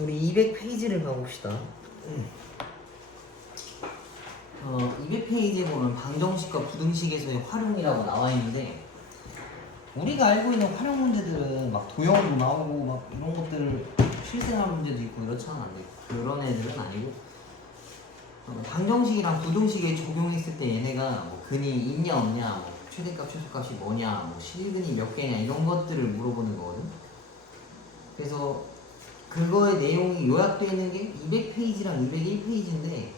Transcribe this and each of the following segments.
우리 200페이지를 가봅시다. 200페이지에 보면 방정식과 부등식에서의 활용이라고 나와 있는데, 우리가 알고 있는 활용 문제들은 막 도형도 나오고 막 이런 것들을 실생활 문제도 있고 이렇잖아. 그런 애들은 아니고, 방정식이랑 부등식에 적용했을 때 얘네가 뭐 근이 있냐 없냐, 뭐 최대값 최소값이 뭐냐, 뭐 실근이 몇 개냐 이런 것들을 물어보는 거거든. 그래서 그거의 내용이 요약되어 있는 게 200페이지랑 201페이지인데,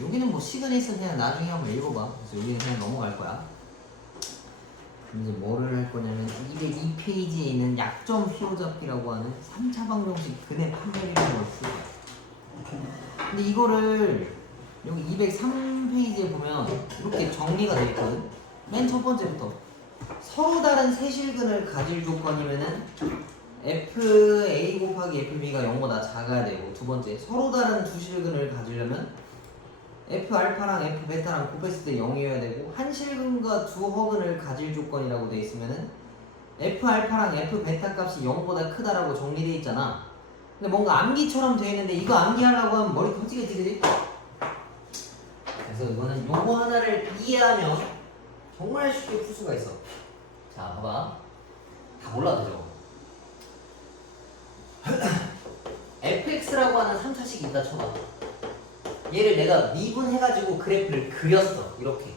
여기는 뭐 시간이 있어 그냥 나중에 한번 읽어봐. 그래서 여기는 그냥 넘어갈 거야. 이제 뭐를 할 거냐면 202페이지에 있는 약점 휘호잡기라고 하는 3차 방정식 근의 판별이라는 걸 풀 거야. 근데 이거를 여기 203페이지에 보면 이렇게 정리가 되어 있거든. 맨 첫 번째부터 서로 다른 세 실근을 가질 조건이면은 FA 곱하기 FB가 0보다 작아야 되고, 두 번째 서로 다른 두 실근을 가지려면 F알파랑 F베타랑 곱했을 때 0이어야 되고, 한 실근과 두 허근을 가질 조건이라고 돼 있으면은 F알파랑 F베타 값이 0보다 크다라고 정리돼 있잖아. 근데 뭔가 암기처럼 돼 있는데 이거 암기하려고 하면 머리 터지겠지, 그지? 그래서 이거는 요거 하나를 이해하면 정말 쉽게 풀 수가 있어. 자, 봐봐. 다 몰라도 되죠. fx라고 하는 3차식이 있다 쳐봐. 얘를 내가 미분해가지고 그래프를 그렸어. 이렇게.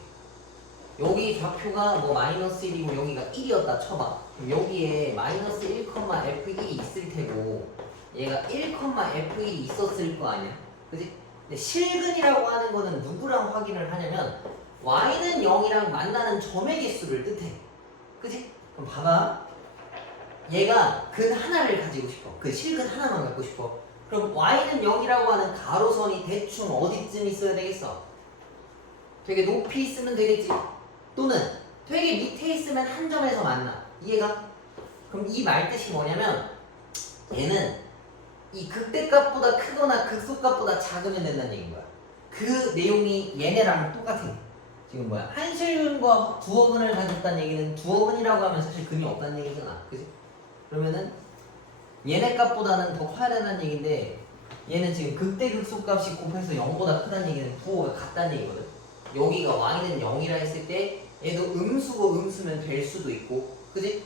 여기 좌표가 뭐 마이너스 1이고 여기가 1이었다 쳐봐. 그럼 여기에 마이너스 1, f1이 있을 테고 얘가 1, f1이 있었을 거 아니야. 그지? 근데 실근이라고 하는 거는 누구랑 확인을 하냐면 y는 0이랑 만나는 점의 개수를 뜻해. 그지? 그럼 봐봐. 얘가 근 하나를 가지고 싶어. 그 실근 하나만 갖고 싶어. 그럼 y는 0이라고 하는 가로선이 대충 어디쯤 있어야 되겠어? 되게 높이 있으면 되겠지? 또는 되게 밑에 있으면 한 점에서 만나. 이해가? 그럼 이 말 뜻이 뭐냐면 얘는 이 극대값보다 크거나 극소값보다 작으면 된다는 얘기인 거야. 그 내용이 얘네랑 똑같아. 지금 뭐야? 한 실근과 두어근을 가졌다는 얘기는 두어근이라고 하면 사실 근이 없다는 얘기잖아. 그지? 그러면은 얘네 값보다는 더 커야 된다는 얘기인데, 얘는 지금 극대 극소값이 곱해서 0보다 크다는 얘기는 부호가 같다는 얘기거든. 여기가 y는 0이라 했을 때 얘도 음수고 음수면 될 수도 있고, 그지?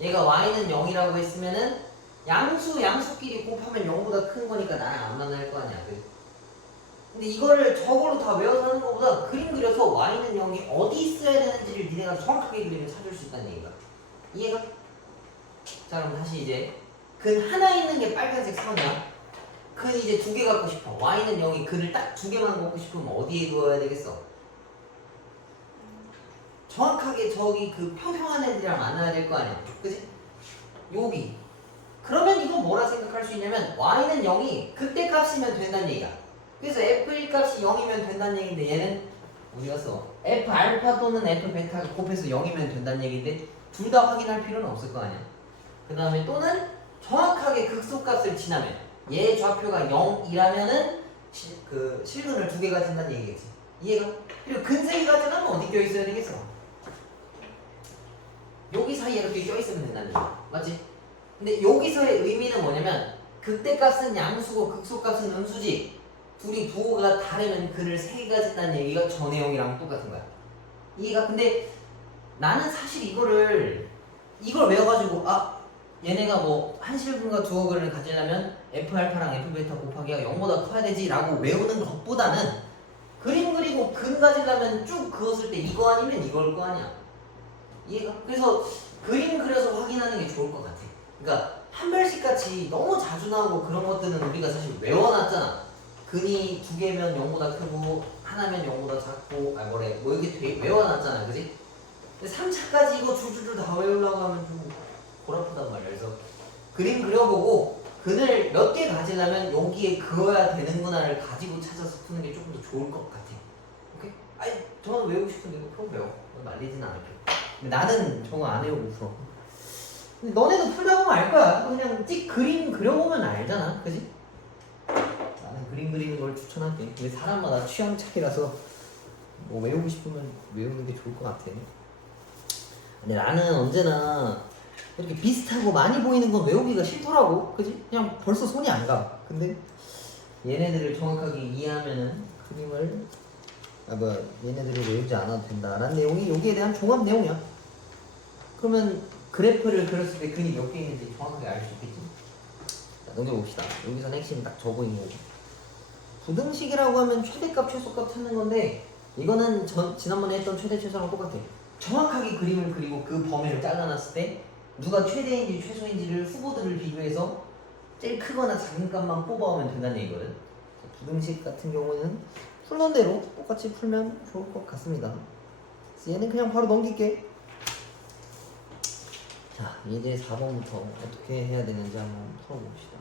얘가 y는 0이라고 했으면은 양수끼리 곱하면 0보다 큰 거니까 나랑 안 만날 거 아니야. 그지? 근데 이거를 저걸로 다 외워서 하는 것보다 그림 그려서 y는 0이 어디 있어야 되는지를 니네가 정확하게 그리면 찾을 수 있다는 얘기가. 이해가? 자, 그럼 다시 이제 근 하나 있는 게 빨간색 선이야. 근 이제 두 개 갖고 싶어. y는 0이 근을 딱 두 개만 갖고 싶으면 어디에 그어야 되겠어? 정확하게 저기 그 평평한 애들이랑 만나야 될 거 아니야. 그지? 여기. 그러면 이거 뭐라 생각할 수 있냐면 y는 0이 극대 값이면 된다는 얘기야. 그래서 f1 값이 0이면 된다는 얘기인데, 얘는 우리가 써 f 알파 또는 f 베타가 곱해서 0이면 된다는 얘기인데 둘 다 확인할 필요는 없을 거 아니야. 그 다음에 또는 정확하게 극소값을 지나면 얘 좌표가 0이라면은 그 실근을 두 개 가진다는 얘기겠지. 이해가? 그리고 근 세 개 가지려면 어디 껴 있어야 되겠어? 여기 사이에 이렇게 껴 있으면 된다는 얘기야. 맞지? 근데 여기서의 의미는 뭐냐면 극대값은 양수고 극소값은 음수지. 둘이 부호가 다르면 근을 세 개 가진다는 얘기가 저 내용이랑 똑같은 거야. 이해가? 근데 나는 사실 이걸 외워가지고 얘네가 뭐 한 실근과 두 어근을 가지려면 F알파랑 F베타 곱하기가 0보다 커야 되지 라고 외우는 것보다는 그림 그리고 근 가지려면 쭉 그었을 때 이거 아니면 이걸 거 아니야. 이해가? 그래서 그림 그려서 확인하는 게 좋을 것 같아. 그러니까 판별식 같이 너무 자주 나오고 그런 것들은 우리가 사실 외워놨잖아. 근이 두 개면 0보다 크고 하나면 0보다 작고 뭐 이렇게 외워놨잖아. 그지? 근데 3차까지 이거 줄줄줄 다 외우려고 하면 좀 골아프단 말이야. 그래서 그림 그려보고 근을 몇 개 가지려면 여기에 그어야 되는구나를 가지고 찾아서 푸는 게 조금 더 좋을 것 같아. 오케이? 아니 저는 외우고 싶은데 이거 풀어 외워. 말리진 않을게. 근데 나는 저거 안 외우고 풀어. 근데 너네도 풀다 보면 알 거야. 그냥 찍 그림 그려보면 알잖아. 그지? 나는 그림 그리는 걸 추천할게. 근데 사람마다 취향 차이라서 뭐 외우고 싶으면 외우는 게 좋을 것 같아. 근데 나는 언제나 이렇게 비슷하고 많이 보이는 건 외우기가 싫더라고. 그지? 그냥 벌써 손이 안 가. 근데 얘네들을 정확하게 이해하면은 그림을 얘네들을 외우지 않아도 된다라는 내용이 여기에 대한 종합 내용이야. 그러면 그래프를 그렸을 때 근이 몇 개 있는지 정확하게 알 수 있겠지. 자, 넘겨봅시다. 여기서 핵심 딱 적어 있는 거고. 부등식이라고 하면 최대값, 최소값 찾는 건데 이거는 지난번에 했던 최대, 최소랑 똑같아. 정확하게 그림을 그리고 그 범위를 잘라놨을 때 누가 최대인지 최소인지를 후보들을 비교해서 제일 크거나 작은 값만 뽑아오면 된다는 얘기거든. 부등식 같은 경우는 풀던 대로 똑같이 풀면 좋을 것 같습니다. 얘는 그냥 바로 넘길게. 자, 이제 4번부터 어떻게 해야 되는지 한번 풀어봅시다.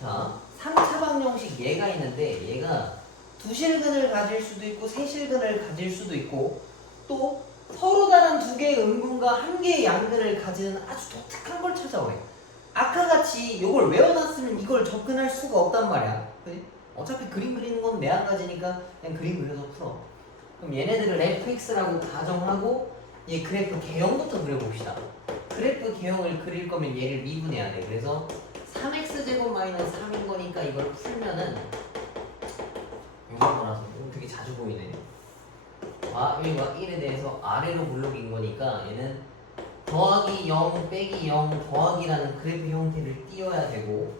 자, 3차 방정식 얘가 있는데 얘가 두 실근을 가질 수도 있고 세 실근을 가질 수도 있고 또 서로 다른 두 개의 음근과 한 개의 양근을 가지는 아주 독특한 걸 찾아오래. 아까 같이 이걸 외워놨으면 이걸 접근할 수가 없단 말이야. 그치? 어차피 그림 그리는 건 매한가지니까 그냥 그림 그려서 풀어. 그럼 얘네들을 fx라고 가정하고 얘 그래프 개형부터 그려봅시다. 그래프 개형을 그릴 거면 얘를 미분해야 돼. 그래서 3x제곱 마이너스 3인 거니까 이걸 풀면은 요거라서 되게 자주 보이네. y과 1에 대해서 아래로 블록인 거니까 얘는 더하기 0 빼기 0 더하기라는 그래프 형태를 띄워야 되고,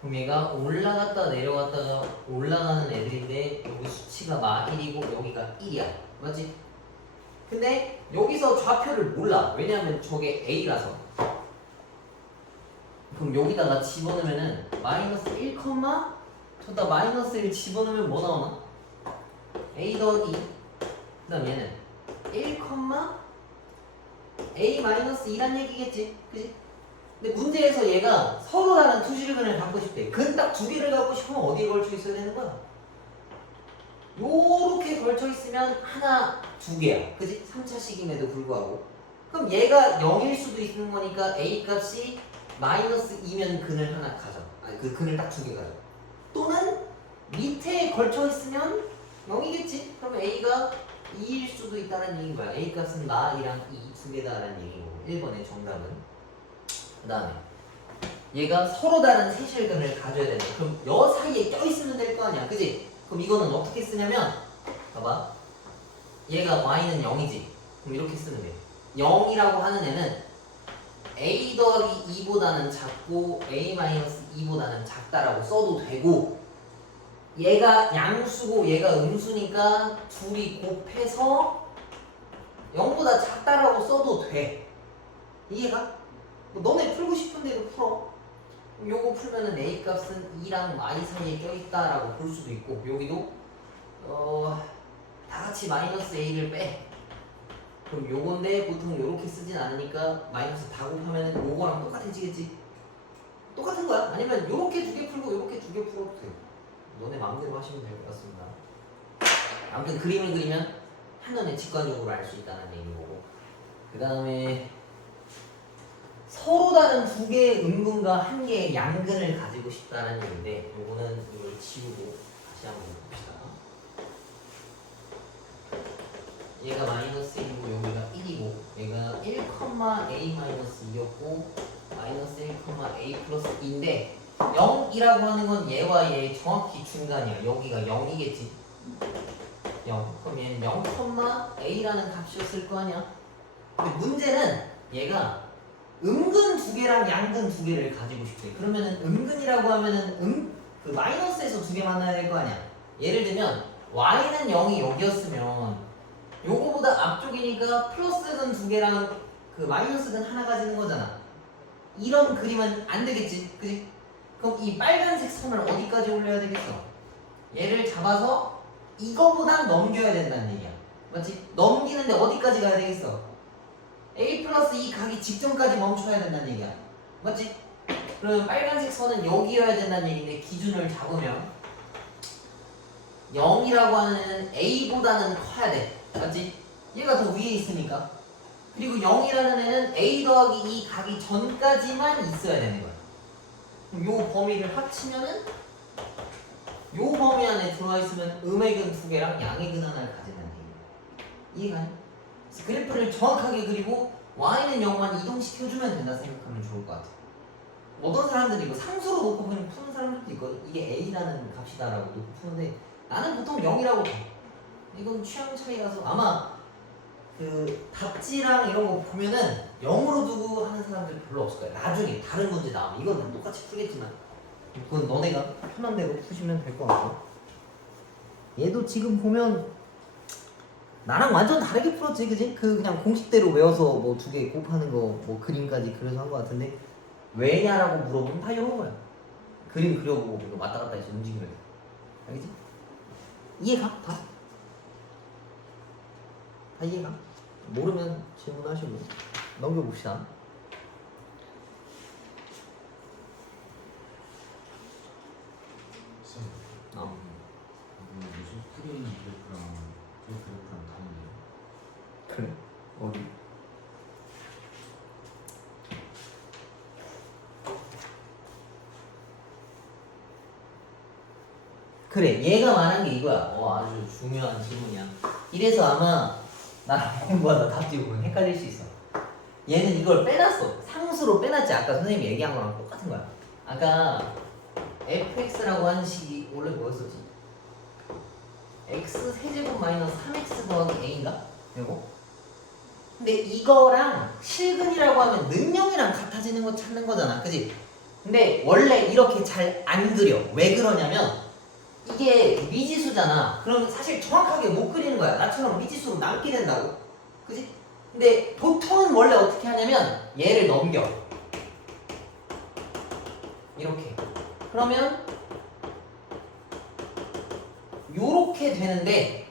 그럼 얘가 올라갔다 내려갔다가 올라가는 애들인데 여기 수치가 마1이고 여기가 1이야. 맞지? 근데 여기서 좌표를 몰라. 왜냐면 저게 a라서. 그럼 여기다가 집어넣으면은 마이너스 1, 저다 마이너스 1 집어넣으면 뭐 나오나? a 더하기 그 다음 얘는 1, a 마이너스 2란 얘기겠지? 그치? 근데 문제에서 얘가 서로 다른 투실근을 갖고 싶대. 근 딱 두 개를 갖고 싶으면 어디에 걸쳐 있어야 되는 거야? 요렇게 걸쳐 있으면 하나, 두 개야. 그치? 3차식임에도 불구하고. 그럼 얘가 0일 수도 있는 거니까 a 값이 마이너스 2면 근을 하나 가져. 아니, 그 근을 딱 두 개 가져. 또는 밑에 걸쳐 있으면 0이겠지? 그러면 a가 2일 수도 있다는 얘기인 거야. a 값은 마이랑 2 두 개다라는 얘기고 1번의 정답은. 그 다음에 얘가 서로 다른 세실근을 가져야 되네. 그럼 여 사이에 껴있으면 될 거 아니야. 그지? 그럼 이거는 어떻게 쓰냐면 봐봐. 얘가 y는 0이지. 그럼 이렇게 쓰면 돼. 0이라고 하는 애는 a 더하기 2보다는 작고 a-2보다는 작다라고 써도 되고, 얘가 양수고 얘가 음수니까 둘이 곱해서 0보다 작다라고 써도 돼. 이해가? 너네 풀고 싶은 대로 풀어. 요거 풀면은 a 값은 2랑 y 사이에 껴있다라고 볼 수도 있고, 여기도 다 같이 마이너스 a를 빼. 그럼 요건데 보통 요렇게 쓰진 않으니까 마이너스 다 곱하면은 요거랑 똑같아지겠지? 똑같은 거야. 아니면 요렇게 두 개 풀고 요렇게 두 개 풀어도 돼. 너네 마음대로 하시면 될 것 같습니다. 아무튼 그림을 그리면 한눈에 직관적으로 알 수 있다는 얘기인 거고, 그 다음에 서로 다른 두 개의 음근과 한 개의 양근을 가지고 싶다는 얘기인데, 요거는 이걸 지우고 다시 한번 봅시다. 얘가 마이너스 1이고 여기가 1이고 얘가 1,a-2였고 마이너스 1,a 플러스 2인데 0이라고 하는 건 얘와 얘 정확히 중간이야. 여기가 0이겠지. 0. 그럼 얘는 0,a라는 값이었을 거 아니야. 근데 문제는 얘가 음근 두 개랑 양근 두 개를 가지고 싶대. 그러면은 음근이라고 하면은 그 마이너스에서 두 개 만나야 될 거 아니야. 예를 들면 y는 0이 여기였으면 요거보다 앞쪽이니까 플러스근 두 개랑 그 마이너스근 하나 가지는 거잖아. 이런 그림은 안 되겠지, 그지? 그럼 이 빨간색 선을 어디까지 올려야 되겠어? 얘를 잡아서 이거보다 넘겨야 된다는 얘기야. 맞지? 넘기는데 어디까지 가야 되겠어? a 플러스 2 가기 직전까지 멈춰야 된다는 얘기야. 맞지? 그러면 빨간색 선은 여기여야 된다는 얘기인데 기준을 잡으면 0이라고 하는 애는 a보다는 커야 돼. 맞지? 얘가 더 위에 있으니까. 그리고 0이라는 애는 a 더하기 2 가기 전까지만 있어야 되는 거야. 그럼 요 범위를 합치면은 요 범위 안에 들어와 있으면 음의 근 2개랑 양의 근 하나를 가진다는 얘기예요. 이해가요? 그래서 그래프를 정확하게 그리고 y는 0만 이동시켜주면 된다 생각하면 좋을 것 같아요. 어떤 사람들이 이거 상수로 놓고 그냥 푸는 사람들도 있거든. 이게 a라는 값이다라고 놓고 푸는데 나는 보통 0이라고 봐. 이건 취향 차이라서 아마 그 답지랑 이런 거 보면은 0으로 두고 하는 사람들 별로 없을 거야. 나중에 다른 문제 나오면 이건 똑같이 풀겠지만 그건 너네가 편한 대로 푸시면 될 것 같고. 얘도 지금 보면 나랑 완전 다르게 풀었지, 그지? 그 그냥 공식대로 외워서 뭐 2개 곱하는 거 뭐 그림까지 그려서 한 것 같은데 왜냐라고 물어보면 다 이런 거야. 그림 그려보고 이거 왔다 갔다 해서 움직이면 돼. 알겠지? 이해가? 다 이해가? 모르면 질문하시고 넘겨봅시다. 무슨 프레임 그래프랑 그 그래프랑 다른데요? 그래? 어디? 그래, 얘가 말한 게 이거야. 아주 중요한 질문이야. 이래서 아마 나랑 공부하다 답지 보면 헷갈릴 수 있어. 얘는 이걸 빼놨어. 상수로 빼놨지. 아까 선생님이 얘기한 거랑 똑같은 거야. 아까 fx라고 하는 식이 원래 뭐였었지? x 세제곱 마이너스 3x 더하기 a인가? 이거? 근데 이거랑 실근이라고 하면 능력이랑 같아지는 거 찾는 거잖아. 그지? 근데 원래 이렇게 잘 안 그려. 왜 그러냐면 이게 미지수잖아. 그럼 사실 정확하게 못 그리는 거야. 나처럼 미지수로 남게 된다고. 그지? 근데 보통은 원래 어떻게 하냐면 얘를 넘겨. 이렇게. 그러면 요렇게 되는데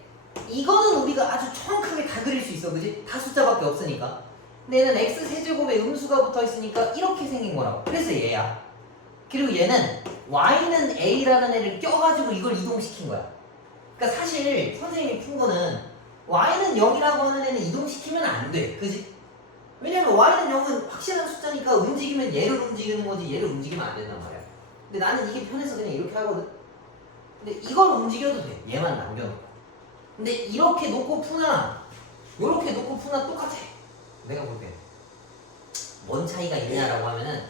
이거는 우리가 아주 정확하게 다 그릴 수 있어. 그지? 다 숫자밖에 없으니까. 근데 얘는 x세제곱에 음수가 붙어 있으니까 이렇게 생긴 거라고. 그래서 얘야. 그리고 얘는 y는 a라는 애를 껴가지고 이걸 이동시킨 거야. 그러니까 사실 선생님이 푼 거는 y는 0이라고 하는 애는 이동시키면 안 돼. 그지? 왜냐면 y는 0은 확실한 숫자니까 움직이면 얘를 움직이는 거지 얘를 움직이면 안 된단 말이야. 근데 나는 이게 편해서 그냥 이렇게 하거든. 근데 이걸 움직여도 돼. 얘만 남겨놓고. 근데 이렇게 놓고 푸나 이렇게 놓고 푸나 똑같아. 내가 볼 때. 뭔 차이가 있냐라고 하면은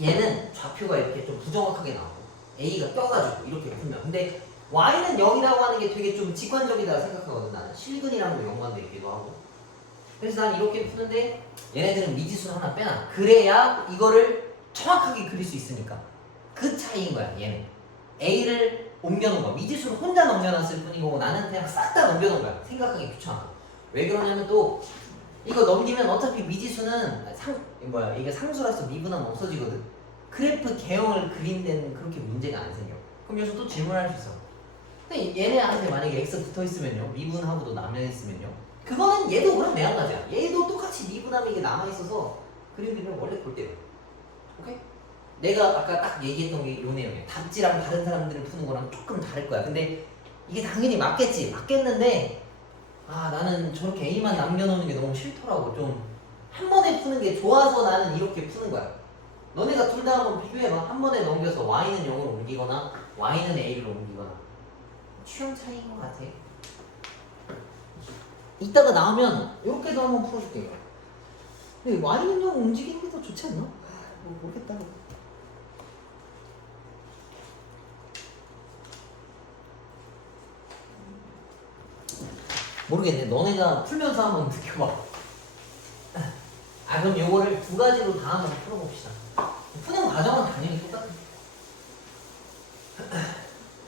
얘는 좌표가 이렇게 좀 부정확하게 나오고 A가 껴가지고 이렇게 풀면 근데 Y는 0이라고 하는 게 되게 좀 직관적이다 생각하거든. 나는 실근이랑도 연관돼 있기도 하고. 그래서 난 이렇게 푸는데 얘네들은 미지수 하나 빼놔. 그래야 이거를 정확하게 그릴 수 있으니까. 그 차이인 거야. 얘는 A를 옮겨놓은 거야. 미지수를 혼자 넘겨놨을 뿐이고 나는 그냥 싹 다 넘겨놓은 거야. 생각하기 귀찮아. 왜 그러냐면 또 이거 넘기면 어차피 미지수는 이게 상수라서 미분하면 없어지거든. 그래프 개형을 그린 데는 그렇게 문제가 안 생겨. 그럼 여기서 또 질문할 수 있어. 근데 얘네한테 만약에 x 붙어 있으면요, 미분하고도 남아 있으면요, 그거는 얘도 그럼 매한가지야. 얘도 똑같이 미분하면 이게 남아 있어서 그림 그리면 원래 볼 때요. 오케이? 내가 아까 딱 얘기했던 게 요 내용이야. 답지랑 다른 사람들을 푸는 거랑 조금 다를 거야. 근데 이게 당연히 맞겠는데 나는 저렇게 A만 남겨놓는 게 너무 싫더라고. 좀 한 번에 푸는 게 좋아서 나는 이렇게 푸는 거야. 너네가 둘 다 한번 비교해봐. 한 번에 넘겨서 Y는 0으로 옮기거나 Y는 A로 옮기거나 취향 차이인 것 같아. 이따가 나오면 이렇게도 한번 풀어줄게. 근데 Y는 0 움직이는 게 더 좋지 않나? 모르겠다. 모르겠네. 너네가 풀면서 한번 느껴봐. 그럼 요거를 두 가지로 다 한번 풀어봅시다. 푸는 과정은 당연히 똑같아.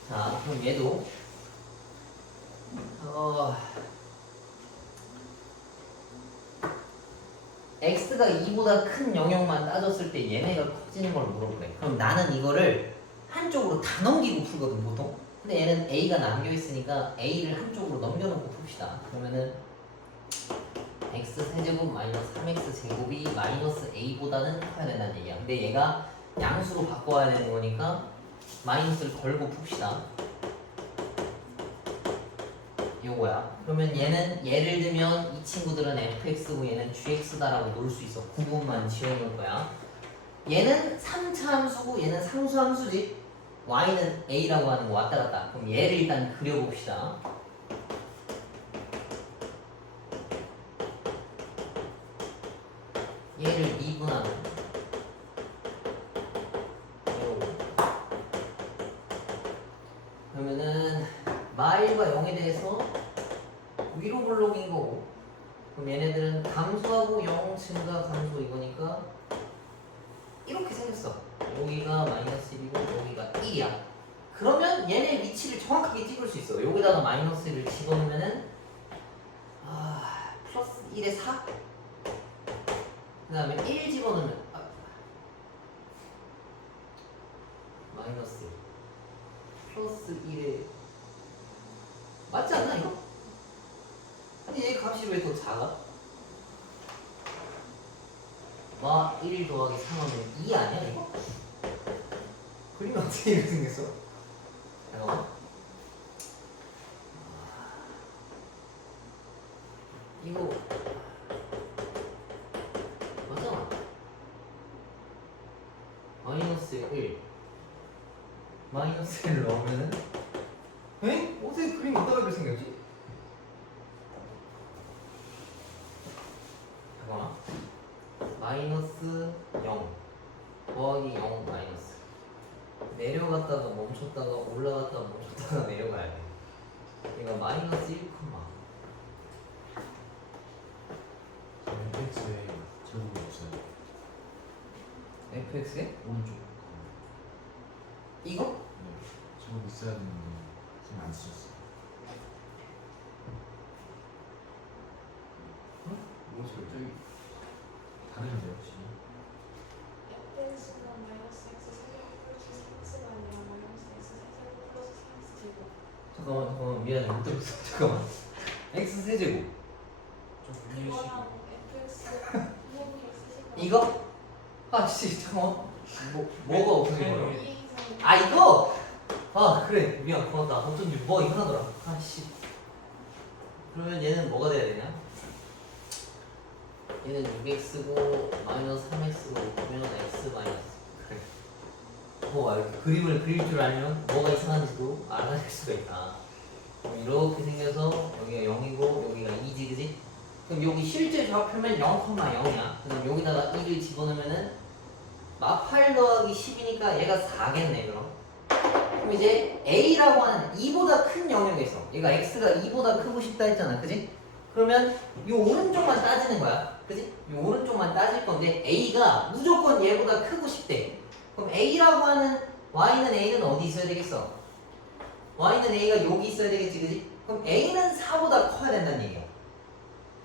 자, 그럼 얘도 x가 2보다 큰 영역만 따졌을 때 얘네가 커지는 걸 물어보래. 그럼 나는 이거를 한쪽으로 다 넘기고 풀거든 보통. 근데 얘는 a가 남겨있으니까 a를 한쪽으로 넘겨놓고 풉시다. 그러면은 x 세제곱 마이너스 3x 제곱이 마이너스 a보다는 커야 된다는 얘기야. 근데 얘가 양수로 바꿔야 되는 거니까 마이너스를 걸고 풉시다. 요거야. 그러면 얘는 예를 들면 이 친구들은 fx고 얘는 gx다라고 놓을 수 있어. 구분만 지워놓을 거야. 얘는 3차 함수고 얘는 상수 함수지. y는 a라고 하는 거 왔다 갔다. 그럼 얘를 일단 그려봅시다. 얘를 미분하면 그러면은 마일과 0에 대해서 위로 블록인 거고, 그럼 얘네들은 감소하고 0 증가 감소 이거니까 이렇게 생겼어. 여기가 마이너스 1이고 여기가 1이야. 그러면 얘네 위치를 정확하게 찍을 수 있어. 여기다가 마이너스를 집어넣으면은 플러스 1에 4. 그 다음에 1 집어넣으면 마이너스 플러스 1에 맞지 않나 이거? 아니 얘 값이 왜 더 작아? 마 1 더하기 3하면 2 아니야 이거? 그리면 어떻게 이렇게 생겼어? 잠깐만. 이거 맞아. 마이너스 1 마이너스 1 넣으면은 에? 어떻게 그림이 이따가 생겼지? 잠깐만. 마이너스 0 더하기 0 마이너스 내려갔다가 멈췄다가 올라갔다가 멈췄다가 내려가야 돼. 얘가 마이너스 1, fx에 제곱이 없어요. fx에? 오른쪽. 이거? 네. 제곱 있어야 되는데 지금 안 쓰셨어요. 뭐 저기 다른데 혹시? fx는 마이너스 x 세제곱 플러스 3x가 아니라 마이너스 x 세제곱 플러스 3x 제곱. 잠깐만 미안해 못 들었어. 잠깐만. x 세제곱 좀 그거랑 fx 이행 x 세제곱. 이거? 아씨 잠깐만. 뭐가 없어진 거야? 이행선. 아 이거? 아 그래 미안 고맙다. 어쩐지 뭐가 이상하더라. 아씨. 그러면 얘는 뭐가 돼야 되냐? 얘는 6x고 마이너스 3x고 보면 x 마이너스. 그래. 이렇게 그림을 그릴 줄 알면 뭐가 이상한지도 알아낼 수가 있다. 그럼 이렇게 생겨서 여기가 0이고 여기가 2지 그지? 그럼 여기 실제 좌표면 0,0이야. 그럼 여기다가 2를 집어넣으면은 마 8 더하기 10이니까 얘가 4겠네 그럼. 그럼 이제 a라고 하는 2보다 큰 영역에서 얘가 x가 2보다 크고 싶다 했잖아 그지? 그러면 이 오른쪽만 따지는 거야 그지? 이 오른쪽만 따질 건데 a가 무조건 얘보다 크고 싶대. 그럼 a라고 하는 y는 a는 어디 있어야 되겠어? y는 a가 여기 있어야 되겠지 그지? 그럼 a는 4보다 커야 된다는 얘기야.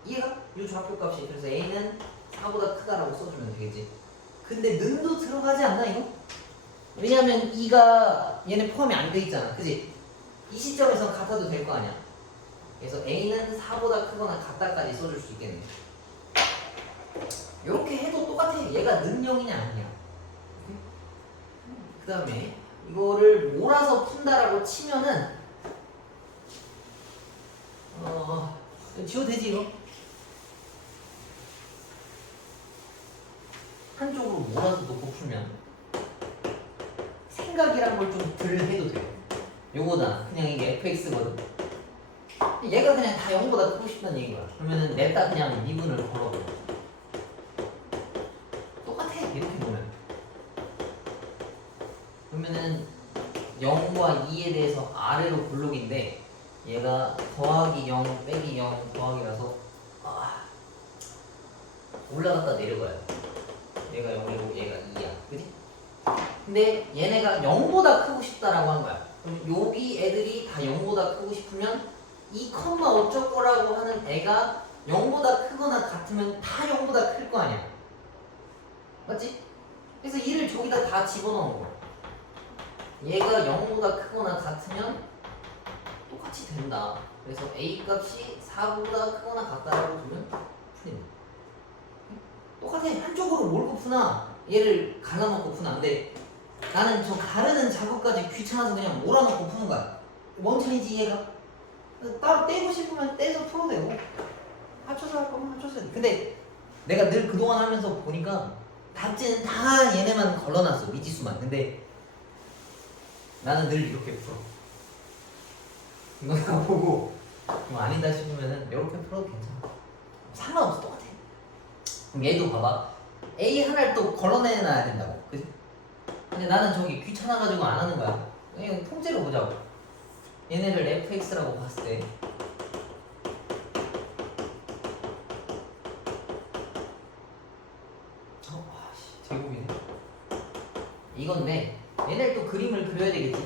이해가? 이 좌표값이. 그래서 a는 4보다 크다라고 써주면 되겠지. 근데 는도 들어가지 않나 이거? 왜냐면 2가 얘네 포함이 안 돼 있잖아 그지? 이 시점에서 같아도 될 거 아니야. 그래서 a는 4보다 크거나 같다까지 써줄 수 있겠네. 이렇게 해도 똑같아. 얘가 는 0이냐 아니냐. 그 다음에 이거를 몰아서 푼다라고 치면은 지워도 되지 이거? 한쪽으로 몰아서 놓고 풀면 생각이란 걸 좀 덜 해도 돼. 요거다. 그냥 이게 fx거든. 얘가 그냥 다 0보다 크고 싶다는 얘기인 거야. 그러면은 냅다 그냥 미분을 걸어버려. 똑같아. 이렇게 보면. 그러면은 0과 2에 대해서 아래로 블록인데 얘가 더하기 0 빼기 0 더하기라서 올라갔다 내려가야 돼. 얘가 0이고 얘가 2야. 그치? 근데 얘네가 0보다 크고 싶다라고 한 거야. 그럼 여기 애들이 다 0보다 크고 싶으면 2, 어쩌고라고 하는 애가 0보다 크거나 같으면 다 0보다 클 거 아니야. 맞지? 그래서 2를 저기다 다 집어넣은 거야. 얘가 0보다 크거나 같으면 똑같이 된다. 그래서 A 값이 4보다 크거나 같다라고 두면 풀린다. 똑같아. 한쪽으로 몰고 푸나 얘를 갈라놓고 푸나. 근데 나는 저 가르는 작업까지 귀찮아서 그냥 몰아놓고 푸는 거야. 뭔 차이지 얘가? 따로 떼고 싶으면 떼서 풀어도 되고 합쳐서 할 거면 합쳐서 해. 근데 내가 늘 그동안 하면서 보니까 답지는 다 얘네만 걸러놨어. 미지수만. 근데 나는 늘 이렇게 풀어. 이거 보고 뭐 아니다 싶으면은 이렇게 풀어도 괜찮아. 상관없어, 똑같아. 그럼 얘도 봐봐. A 하나를 또 걸러내놔야 된다고, 그지? 근데 나는 저기 귀찮아가지고 안 하는 거야. 그냥 통째로 보자고. 얘네를 fx라고 봤을 때 제곱이네. 이건데 얘네를 또 그림을 그려야 되겠지.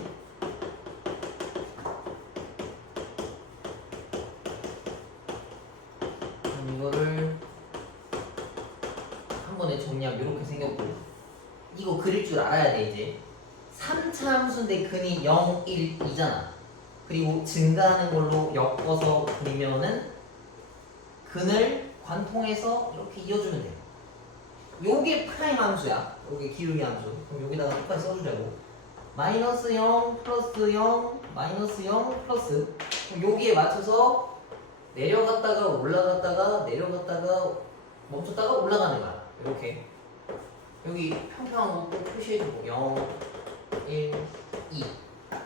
그럼 이거를 한 번에 정리하면 이렇게 생겼고, 이거 그릴 줄 알아야 돼. 이제 3차 함수인데 근이 0, 1, 2잖아. 그리고 증가하는 걸로 엮어서 그리면은 근을 관통해서 이렇게 이어주면 돼. 요게 프라임 함수야. 요게 기울기 함수. 그럼 여기다가 똑같이 써주자고. 마이너스 0 플러스 0 마이너스 0 플러스. 그럼 여기에 맞춰서 내려갔다가 올라갔다가 내려갔다가 멈췄다가 올라가는 거야. 이렇게. 여기 평평한 것도 표시해주고 0, 1, 2.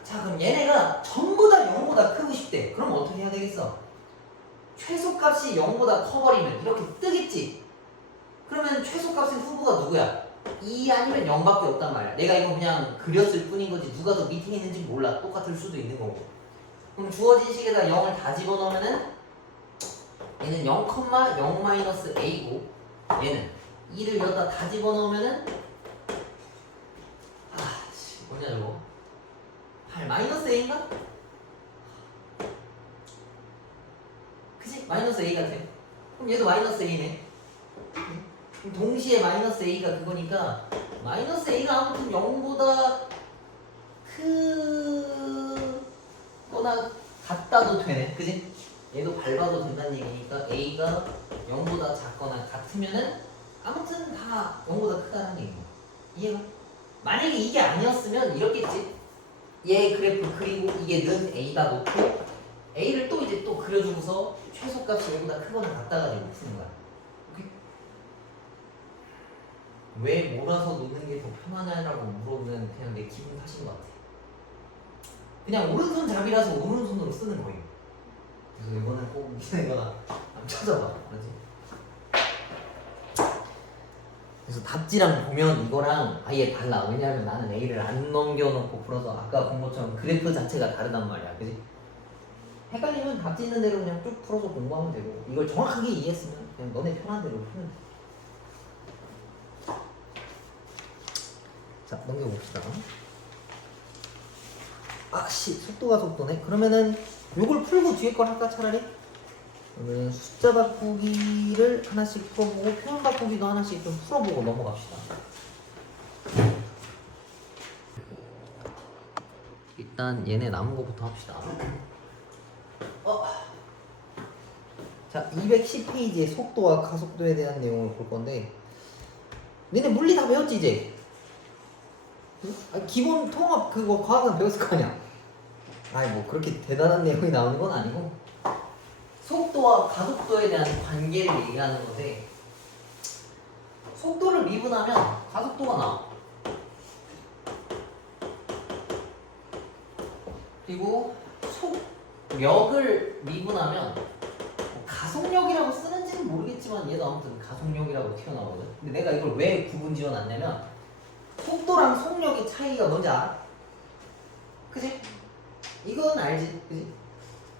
자, 그럼 얘네가 전부 다 0보다 크고 싶대. 그럼 어떻게 해야 되겠어? 최소값이 0보다 커버리면 이렇게 뜨겠지? 그러면 최소값의 후보가 누구야? 2 아니면 0밖에 없단 말이야. 내가 이거 그냥 그렸을 뿐인 거지 누가 더 밑에 있는지 몰라. 똑같을 수도 있는 거고. 그럼 주어진 식에다 0을 다 집어넣으면은 얘는 0,0-a고 얘는 2를 여기다 다 집어넣으면은 뭐냐 저거 8 마이너스 a인가? 그치? 마이너스 a 같아. 그럼 얘도 마이너스 a네. 그럼 동시에 마이너스 a가 그거니까 마이너스 a가 아무튼 0보다 크거나 같다도 되네. 그치? 얘도 밟아도 된다는 얘기니까 a가 0보다 작거나 같으면은 아무튼 다 0보다 크다는 얘기야. 이해가? 만약에 이게 아니었으면 이렇겠지. 얘 그래프 그리고 이게 는 a다 놓고 a를 또 이제 또 그려주고서 최소값이 얘보다 크거나 같다가 되고 푸는 거야. 오케이? 왜 몰아서 놓는 게 더 편하냐라고 물어보면 그냥 내 기분 탓인 것 같아. 그냥 오른손 잡이라서 오른손으로 쓰는 거예요. 그래서 이거는 꼭 니네가 한번 찾아봐. 알지? 그래서 답지랑 보면 이거랑 아예 달라. 왜냐하면 나는 A를 안 넘겨놓고 풀어서 아까 본 것처럼 그래프 자체가 다르단 말이야. 그지? 헷갈리면 답지 있는 대로 그냥 쭉 풀어서 공부하면 되고, 이걸 정확하게 이해했으면 그냥 너네 편한 대로 풀면 돼. 자, 넘겨봅시다. 속도가 속도네? 그러면은 요걸 풀고 뒤에 걸 할까 차라리? 그러면 숫자 바꾸기를 하나씩 풀어보고 표현 바꾸기도 하나씩 좀 풀어보고 넘어갑시다. 일단 얘네 남은 거부터 합시다. 자, 210페이지의 속도와 가속도에 대한 내용을 볼 건데, 니네 물리 다 배웠지 이제? 기본 통합 그거 과학은 배웠을 거 아니야? 아니 뭐 그렇게 대단한 내용이 나오는 건 아니고, 속도와 가속도에 대한 관계를 얘기하는 건데, 속도를 미분하면 가속도가 나와. 그리고 속력을 미분하면 가속력이라고 쓰는지는 모르겠지만 얘도 아무튼 가속력이라고 튀어나오거든. 근데 내가 이걸 왜 구분 지어놨냐면 속도랑 속력의 차이가 뭔지 알아? 그치? 이건 알지? 그치?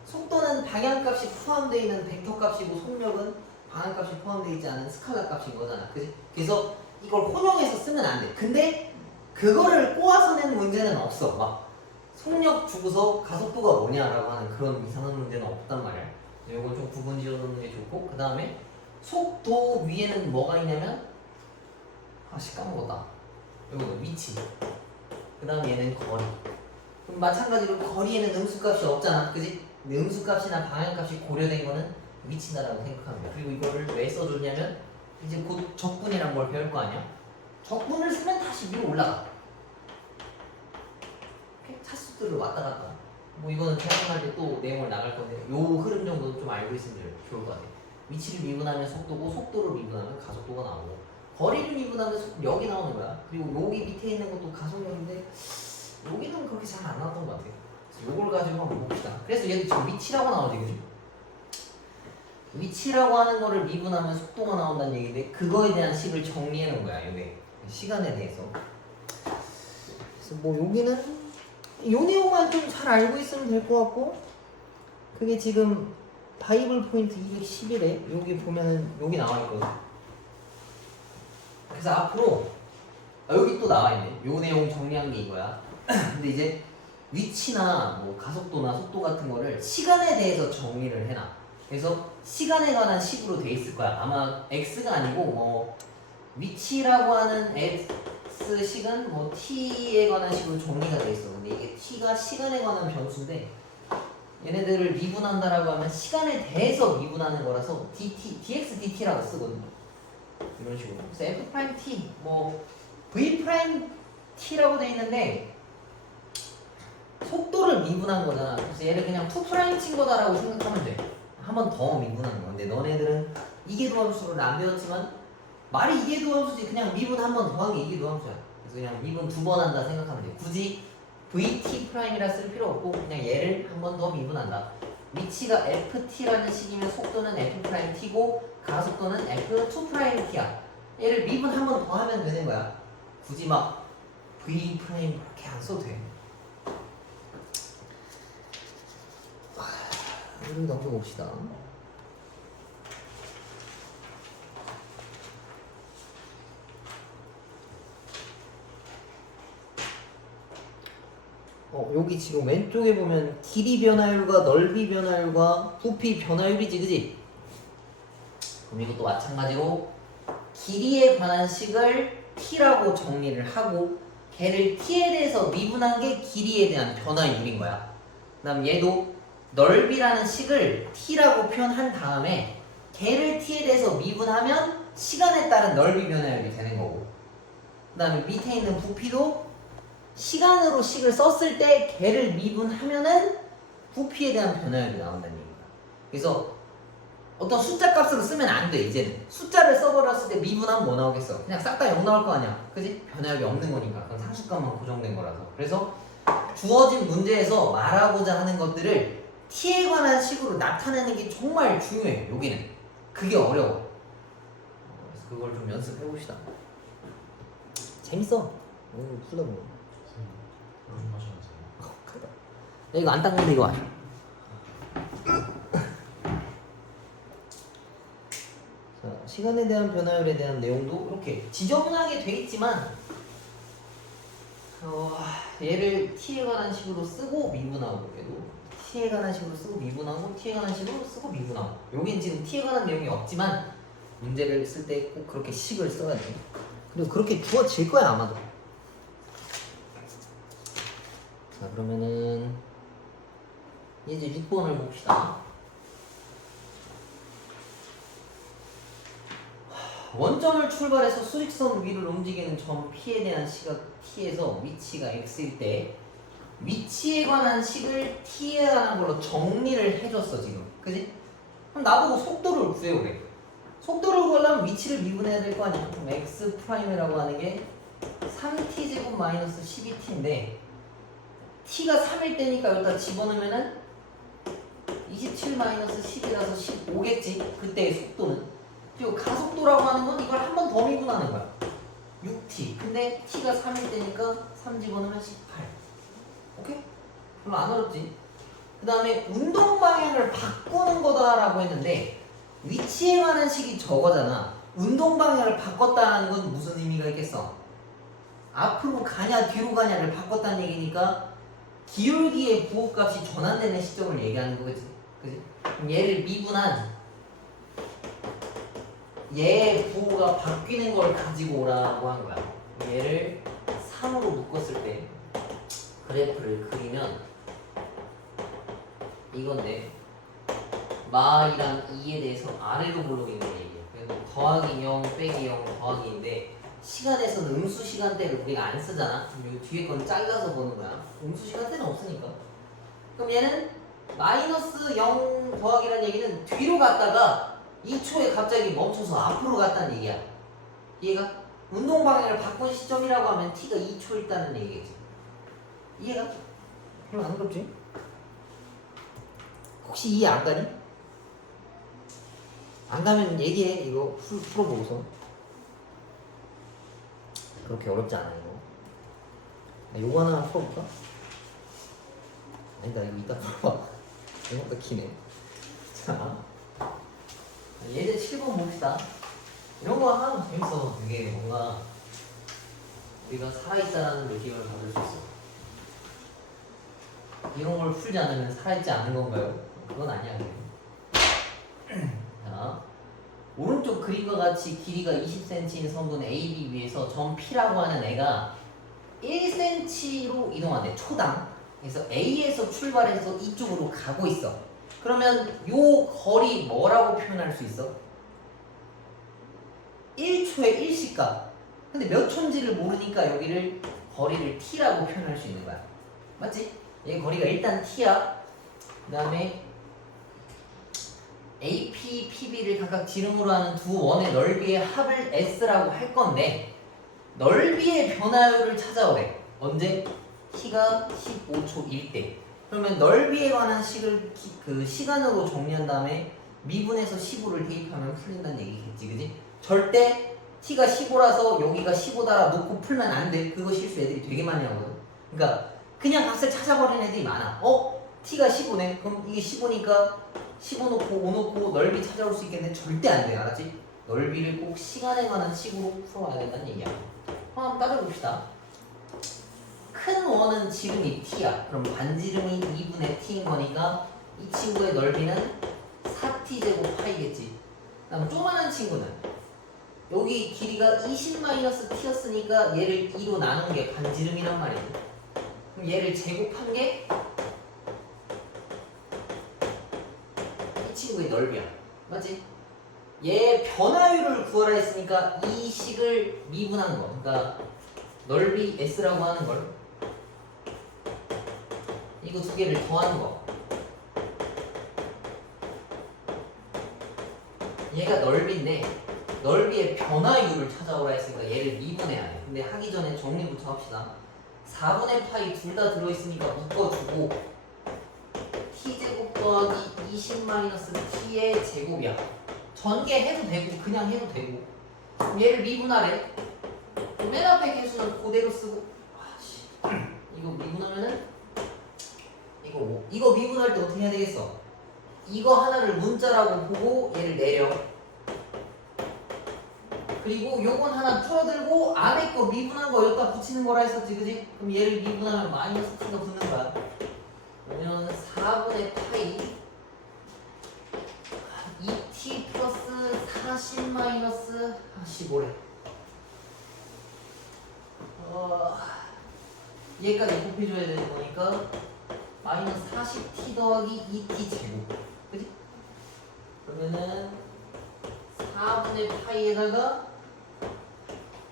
속도는 방향값이 포함되어 있는 벡터 값이고 속력은 방향값이 포함되어 있지 않은 스칼라 값인 거잖아. 그치? 그래서 이걸 혼용해서 쓰면 안 돼. 근데 그거를 꼬아서 낸 문제는 없어. 막 속력 주고서 가속도가 뭐냐라고 하는 그런 이상한 문제는 없단 말이야. 이걸 좀 구분 지어 놓는 게 좋고, 그 다음에 속도 위에는 뭐가 있냐면 까먹었다. 이거는 위치. 그 다음에 얘는 거리. 그럼 마찬가지로 거리에는 음수값이 없잖아. 그지? 근데 음수값이나 방향값이 고려된 거는 위치다라고 생각합니다. 그리고 이거를 왜 써줬냐면 이제 곧 적분이란 걸 배울 거 아니야? 적분을 쓰면 다시 위로 올라가. 차수들을 왔다 갔다. 뭐 이거는 재학할 때 또 내용을 나갈 건데 요 흐름 정도는 좀 알고 있으면 좋을 것 같아. 위치를 미분하면 속도고, 속도를 미분하면 가속도가 나오고, 거리를 미분하면 속력이 나오는 거야. 그리고 여기 밑에 있는 것도 가속력인데 여기는 그렇게 잘 안 나왔던 것 같아요. 요걸 가지고 한번 봅시다. 그래서 얘도 지금 위치라고 나오지, 그지? 위치라고 하는 거를 미분하면 속도가 나온다는 얘기인데 그거에 대한 식을 정리해 놓은 거야, 요게. 시간에 대해서. 그래서 뭐 여기는 요 내용만 좀 잘 알고 있으면 될 것 같고, 그게 지금 바이블 포인트 211에 여기 보면은 여기 나와 있거든. 그래서 앞으로 여기 또 나와 있네. 요 내용 정리한 게 이거야. 근데 이제 위치나 뭐 가속도나 속도 같은 거를 시간에 대해서 정리를 해놔. 그래서 시간에 관한 식으로 돼 있을 거야. 아마 x가 아니고 뭐 위치라고 하는 x식은 뭐 t에 관한 식으로 정리가 돼 있어. 근데 이게 t가 시간에 관한 변수인데 얘네들을 미분한다라고 하면 시간에 대해서 미분하는 거라서 dx dt라고 쓰거든. 이런 식으로. 그래서 f'(t) 뭐 v'(t라고 돼 있는데 속도를 미분한 거잖아. 그래서 얘를 그냥 2' 친 거다라고 생각하면 돼. 한 번 더 미분한 거. 근데 너네들은 이계도함수를 안 배웠지만 말이 이계도함수지. 그냥 미분 한 번 더한 게 이계도함수야. 그래서 그냥 미분 2번 한다 생각하면 돼. 굳이 vt'이라 쓸 필요 없고 그냥 얘를 한 번 더 미분한다. 위치가 ft라는 식이면 속도는 f't고 가속도는 f2't야. 얘를 미분 한 번 더 하면 되는 거야. 굳이 막 v' 그렇게 안 써도 돼. 여기 넘겨봅시다. 여기 지금 왼쪽에 보면 길이 변화율과 넓이 변화율과 부피 변화율이지, 그지? 그럼 이것도 마찬가지로 길이에 관한 식을 t라고 정리를 하고 걔를 t에 대해서 미분한 게 길이에 대한 변화율인 거야. 그 다음 얘도 넓이라는 식을 t라고 표현한 다음에 걔를 t에 대해서 미분하면 시간에 따른 넓이 변화율이 되는 거고, 그 다음에 밑에 있는 부피도 시간으로 식을 썼을 때 걔를 미분하면은 부피에 대한 변화율이 나온다는 얘기입니다. 그래서 어떤 숫자 값으로 쓰면 안 돼. 이제는 숫자를 써버렸을 때 미분하면 뭐 나오겠어? 그냥 싹 다 0 나올 거 아니야, 그지? 변화율이 없는 거니까. 그건 상수값만 고정된 거라서. 그래서 주어진 문제에서 말하고자 하는 것들을 t에 관한 식으로 나타내는 게 정말 중요해. 여기는 그게 어려워. 그래서 그걸 좀 연습해 봅시다. 재밌어. 오늘 풀어보고. 요즘 하셔야지. 크다. 야, 이거 안 닦는데 이거 아니야. 자, 시간에 대한 변화율에 대한 내용도 이렇게 지저분하게 돼 있지만 얘를 t에 관한 식으로 쓰고 미분하고, 얘도 t에 관한 식으로 쓰고 미분하고 t에 관한 식으로 쓰고 미분하고. 여긴 지금 t에 관한 내용이 없지만 문제를 쓸 때 꼭 그렇게 식을 써야 돼. 그리고 그렇게 주어질 거야 아마도. 자, 그러면은 이제 6번을 봅시다. 원점을 출발해서 수직선 위를 움직이는 점 P에 대한 시각 T에서 위치가 X일 때 위치에 관한 식을 T에 관한 걸로 정리를 해줬어 지금. 그지? 그럼 나보고 속도를 구해오래. 속도를 구하려면 위치를 미분해야 될 거 아니야. 그럼 X'이라고 하는 게 3T제곱 마이너스 12T인데 T가 3일 때니까 여기다 집어넣으면은 27 마이너스 10이라서 15겠지. 그때의 속도는. 그리고 가속도라고 하는 건 이걸 한 번 더 미분하는 거야. 6t. 근데 t가 3일 때니까 3 집어넣으면 18. 오케이? 별로 안 어렵지. 그 다음에 운동 방향을 바꾸는 거다라고 했는데 위치에 관한 식이 저거잖아. 운동 방향을 바꿨다는 건 무슨 의미가 있겠어? 앞으로 가냐 뒤로 가냐를 바꿨다는 얘기니까 기울기의 부호값이 전환되는 시점을 얘기하는 거겠지. 그지? 그럼 얘를 미분한 얘의 부호가 바뀌는 걸 가지고 오라고 한 거야. 얘를 3으로 묶었을 때 그래프를 그리면 이건데 마이랑 2에 대해서 아래로 불러고 있는 얘기야. 그래서 더하기 0 빼기 0 더하기인데 시간에서는 음수 시간대를 우리가 안 쓰잖아. 그럼 이 뒤에 건 잘라서 보는 거야. 음수 시간대는 없으니까. 그럼 얘는 마이너스 0 더하기라는 얘기는 뒤로 갔다가 2초에 갑자기 멈춰서 앞으로 갔다는 얘기야. 얘가 운동 방향을 바꾼 시점이라고 하면 t가 2초 있다는 얘기겠지. 이해가? 그럼 안 어렵지? 혹시 이해 안 가니? 안 가면 얘기해. 이거 풀어보고서. 그렇게 어렵지 않아 이거. 요거 하나 풀어볼까? 아니다 이거 이따 풀어봐. 이것도 기네. 자, 예제 7번 봅시다. 이런 거 하면 재밌어. 되게 뭔가 우리가 살아있다는 느낌을 받을 수 있어. 이런 걸 풀지 않으면 살아있지 않은 건가요? 그건 아니야. 자, 오른쪽 그림과 같이 길이가 20cm인 선분 AB 위에서 점 P라고 하는 애가 1cm로 이동한대. 초당. 그래서 A에서 출발해서 이쪽으로 가고 있어. 그러면 요 거리 뭐라고 표현할 수 있어? 1초에 1시각. 근데 몇 초인지를 모르니까 여기를 거리를 t라고 표현할 수 있는 거야. 맞지? 얘 거리가 일단 t야. 그 다음에 AP, PB를 각각 지름으로 하는 두 원의 넓이의 합을 S라고 할 건데 넓이의 변화율을 찾아오래. 언제? t가 15초일 때. 그러면 넓이에 관한 식을 그 시간으로 정리한 다음에 미분해서 15를 대입하면 풀린다는 얘기겠지, 그지? 절대 t가 15라서 여기가 15다라 놓고 풀면 안 돼. 그거 실수 애들이 되게 많이 하거든. 그러니까 그냥 값을 찾아버리는 애들이 많아. t가 15네. 그럼 이게 15니까 15 놓고 5 놓고 넓이 찾아올 수 있겠네. 절대 안 돼. 알았지? 넓이를 꼭 시간에 관한 식으로 풀어와야 된다는 얘기야. 한번 따져봅시다. 큰 원은 지름이 t야. 그럼 반지름이 2분의 t인 거니까 이 친구의 넓이는 4t 제곱 파이겠지. 그다음 조그만한 친구는 여기 길이가 20-t였으니까 얘를 2로 나눈 게 반지름이란 말이지. 그럼 얘를 제곱한 게 이 친구의 넓이야. 맞지? 얘 변화율을 구하라 했으니까 이 식을 미분한 거. 그러니까 넓이 s라고 하는 걸 이거 두 개를 더하는 거. 얘가 넓이인데 넓이의 변화율을 찾아오라 했으니까 얘를 미분해야 돼. 근데 하기 전에 정리부터 합시다. 4분의 파이 둘 다 들어있으니까 묶어주고 t제곱 더하기 20-t의 제곱이야. 전개해도 되고 그냥 해도 되고. 그럼 얘를 미분하래. 맨 앞에 개수는 그대로 쓰고 이거 미분하면은 이거 미분할 때 어떻게 해야 되겠어? 이거 하나를 문자라고 보고 얘를 내려. 그리고 요건 하나 풀어들고 안에 거 미분한 거 여기다 붙이는 거라 했었지, 그지? 그럼 얘를 미분하면 마이너스 t가 붙는 거야. 그러면 4분의 파이 2t 플러스 40 마이너스 15래. 얘까지 곱해줘야 되는 거니까 마이너스 40t 더하기 2t 제곱. 그지? 그러면은 4분의 파이에다가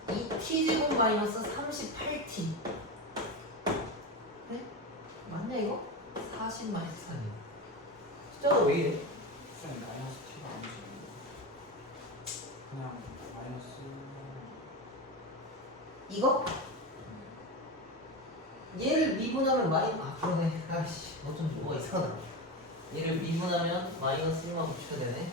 2t 제곱 마이너스 38t. 그래? 맞냐 이거? 40 마이너스 4. 숫자가 왜 이래? 쌤 마이너스 t가 아니지. 그냥 마이너스. 이거? 얘를 미분하면 그러네. 아이씨, 좀 뭐가 이상하다. 얘를 미분하면 마이너스 1만 붙여야 되네.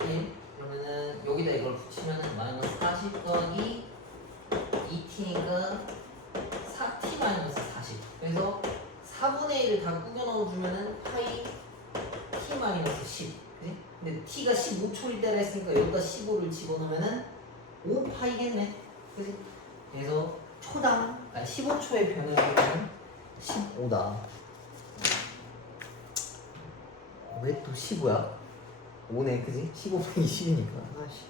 1. 그러면은 여기다 이걸 붙이면은 마이너스 40 더하기 2t니까 4t 마이너스 40. 그래서 4분의 1을 다 꾸겨 넣어주면은 파이 t 마이너스 10. 그치? 근데 t가 15초일 때라 했으니까 여기다 15를 집어넣으면은 5파이겠네. 그치? 그래서 초당 15초의 변화율은 15다. 왜 또 15야? 5네, 그지? 15 빼기 10이니까. 아씨.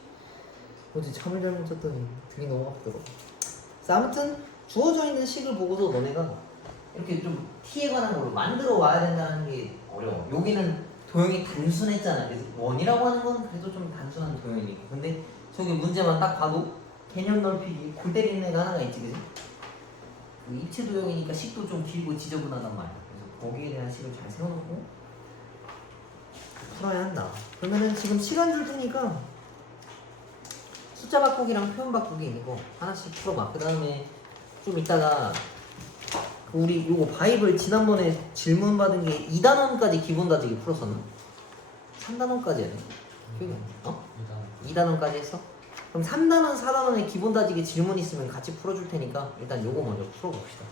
어제 잠을 잘못 잤더니 등이 너무 아프더라고. 아무튼 주어져 있는 식을 보고서 너네가 이렇게 좀 t에 관한 걸로 만들어 와야 된다는 게 어려워. 여기는 도형이 단순했잖아. 그래서 원이라고 하는 건 그래도 좀 단순한 도형이니까. 근데 저기 문제만 딱 봐도 개념 넓히기 골 때리는 애가 하나가 있지, 그지? 그 입체 도형이니까 식도 좀 길고 지저분하단 말이야. 그래서 거기에 대한 식을 잘 세워놓고 풀어야 한다. 그러면은 지금 시간 줄 테니까 숫자 바꾸기랑 표현 바꾸기 이거 하나씩 풀어봐. 그 다음에 좀 이따가 우리 요거 바이블 지난번에 질문 받은 게 2단원까지 기본 다지기 풀었었나? 3단원까지 했나? 기억이 안 나. 어? 2단원까지 했어? 그럼 3단원, 4단원에 기본 다지기 질문 있으면 같이 풀어줄 테니까 일단 요거 먼저 풀어봅시다.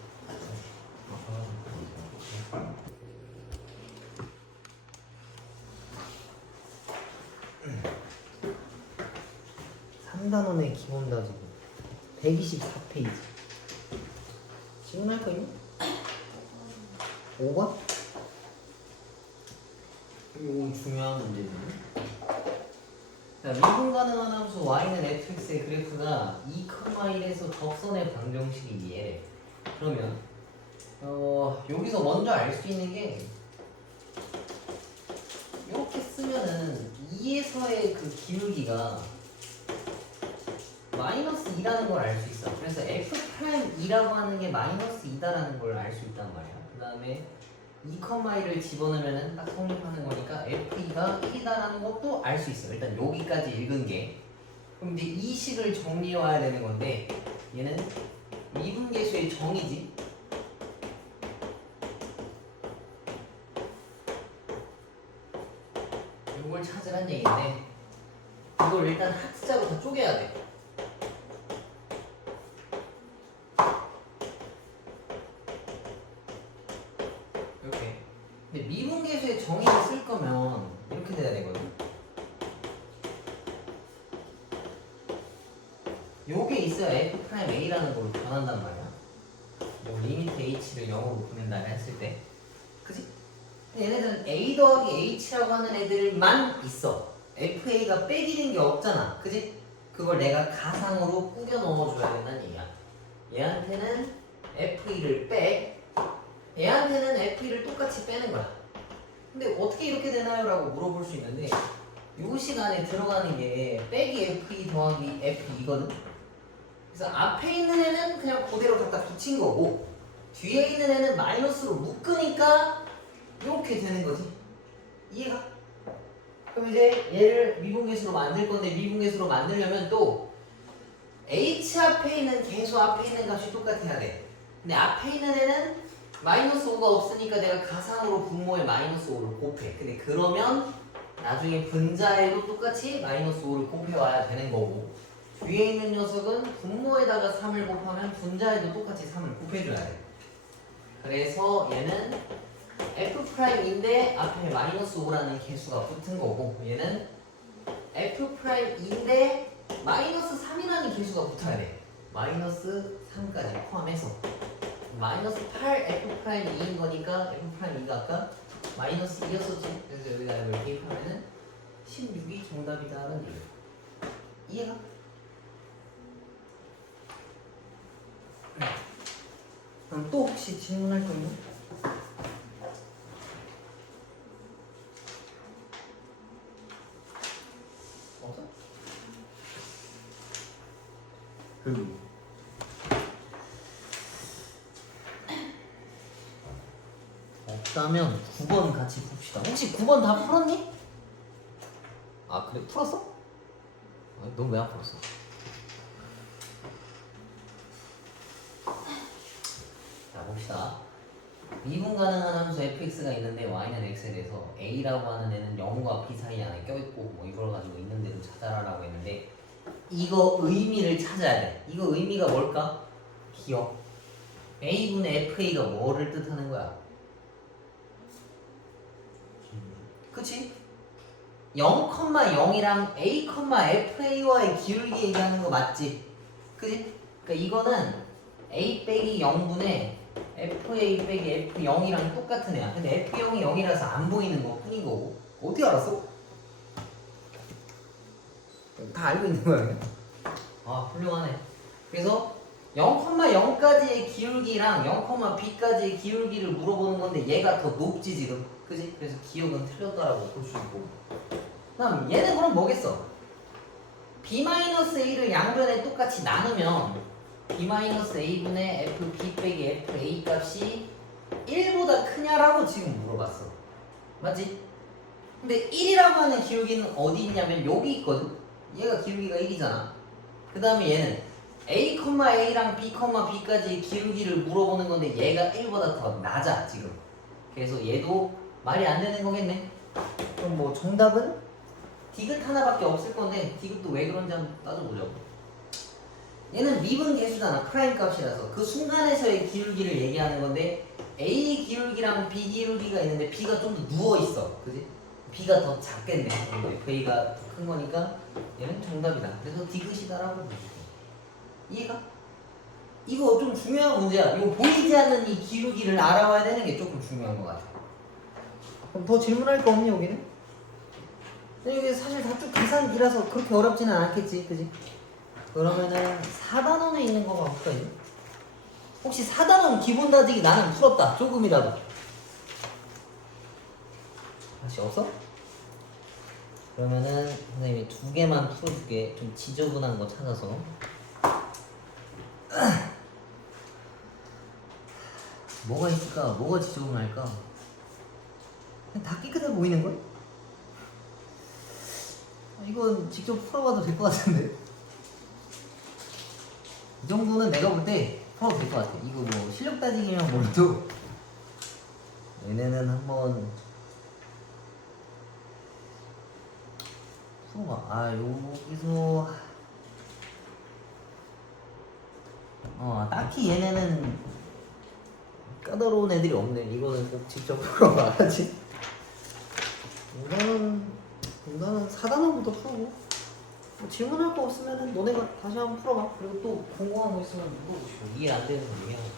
3단원의 기본 다지기 124페이지. 질문할 거 있니? 5번? 이거 중요한 문제네. 자, 미분 가능한 함수 y는 fx의 그래프가 2,1에서 접선의 방정식이기에 그러면 여기서 먼저 알 수 있는 게 이렇게 쓰면은 2에서의 그 기울기가 마이너스 2라는 걸 알 수 있어. 그래서 f'2라고 하는 게 마이너스 2다라는 걸 알 수 있단 말이야. 그 다음에 2,1을 집어넣으면 딱 성립하는 거니까 f2가 1이다라는 것도 알 수 있어. 일단 여기까지 읽은 게. 그럼 이제 이 식을 정리해 와야 되는 건데 얘는 미분계수의 정의지. 이걸 찾으란 얘기인데 이걸 일단 하트자로 다 쪼개야 돼. 이렇게. 근데 미분계수의 정의를 쓸 거면 이렇게 돼야 되거든. 요게 있어야 f'a라는 걸로 변한단 말이야. 뭐 리미트 h를 0으로 보낸다 했을 때. 그치? 근데 얘네들은 a 더하기 h라고 하는 애들만 있어. fa가 빼기는 게 없잖아. 그치? 그걸 내가 가상으로 꾸겨 넣어줘야 된다는 얘기야. 얘한테는 f2를 빼. 얘한테는 f2를 똑같이 빼는 거야. 근데 어떻게 이렇게 되나요? 라고 물어볼 수 있는데 요 시간에 들어가는 게 빼기 f2 더하기 f2거든. 그래서 앞에 있는 애는 그냥 그대로 갖다 붙인 거고 뒤에 있는 애는 마이너스로 묶으니까 이렇게 되는 거지. 이해가? 그럼 이제 얘를 미분계수로 만들 건데 미분계수로 만들려면 또 h 앞에 있는 계수 앞에 있는 값이 똑같아야 돼. 근데 앞에 있는 애는 마이너스 5가 없으니까 내가 가상으로 분모에 마이너스 5를 곱해. 근데 그러면 나중에 분자에도 똑같이 마이너스 5를 곱해 와야 되는 거고 위에 있는 녀석은 분모에다가 3을 곱하면 분자에도 똑같이 3을 곱해줘야 돼. 그래서 얘는 F'인데 앞에 마이너스 5라는 개수가 붙은 거고 얘는 F'인데 마이너스 3이라는 개수가 붙어야 돼. 마이너스 3까지 포함해서 마이너스 8 F'2인 거니까 F'2가 아까 마이너스 2였었지. 그래서 여기다 이걸 대입하면은 16이 정답이다라는 얘기야. 이해가? 그럼 또 혹시 질문할 거 있나? 없어? 없다면 9번 같이 봅시다. 혹시 9번 다 풀었니? 아 그래 풀었어? 넌 왜 안 풀었어? 자 봅시다. 미분 가능한 함수 fx가 있는데 y는 x에 대해서 a라고 하는 애는 0과 b 사이 안에 껴있고 뭐 이걸 가지고 있는 대로 찾아라라고 했는데 이거 의미를 찾아야 돼. 이거 의미가 뭘까? 기억. a분의 fa가 뭐를 뜻하는 거야? 그치? 0,0이랑 a, fa와의 기울기 얘기하는 거 맞지? 그치? 그러니까 이거는 a 빼기 0분의 fa 빼기 f0이랑 똑같은 애야. 근데 f0이 0이라서 안 보이는 거 뿐인 거고. 어떻게 알았어? 다 알고 있는 거야 그냥? 아 훌륭하네. 그래서 0,0까지의 기울기랑 0,b까지의 기울기를 물어보는 건데 얘가 더 높지 지금. 그지? 그래서 기억은 틀렸다라고 볼 수 있고. 그럼 얘는 그럼 뭐겠어? b-a를 양변에 똑같이 나누면 b-a분의 fb 빼기 fa 값이 1보다 크냐라고 지금 물어봤어. 맞지? 근데 1이라고 하는 기울기는 어디 있냐면 여기 있거든? 얘가 기울기가 1이잖아. 그 다음에 얘는 A랑 B까지 기울기를 물어보는 건데 얘가 1보다 더 낮아 지금. 그래서 얘도 말이 안 되는 거겠네. 그럼 뭐 정답은 디귿 하나밖에 없을 건데 디귿도 왜 그런지 한번 따져보자고. 얘는 미분 계수잖아. 프라임 값이라서 그 순간에서의 기울기를 얘기하는 건데 A 기울기랑 B 기울기가 있는데 B가 좀 더 누워있어. 그지? B가 더 작겠네. FA가 더 큰 거니까 얘는 정답이다. 그래서 디귿이다라고 볼게. 이해가? 이거 좀 중요한 문제야. 이거 보이지 않는 이 기울기를 알아봐야 되는 게 조금 중요한 것 같아. 그럼 더 질문할 거 없니 여기는? 이게 사실 다 쭉 계산이라서 그렇게 어렵지는 않겠지, 그지? 그러면은 4단원에 있는 거 봐볼까 이제? 혹시 4단원 기본 다지기 나는 풀었다 조금이라도 다시 없어? 그러면은 선생님이 2개만 풀어줄게. 좀 지저분한 거 찾아서. 뭐가 있을까? 뭐가 지저분할까? 그냥 다 깨끗해 보이는걸? 이건 직접 풀어봐도 될 것 같은데. 이 정도는 내가 볼 때 풀어도 될 것 같아. 이거 뭐 실력 따지기만 몰라도 얘네는 한번 풀어봐. 아 여기서 딱히 얘네는 까다로운 애들이 없네. 이거는 꼭 직접 풀어봐. 알았지? 이거는 4단원부터 풀고 뭐 질문할 거 없으면은 너네가 다시 한번 풀어봐. 그리고 또 궁금한 거 있으면 물어보시고 이해 안 되는 거 얘기하고.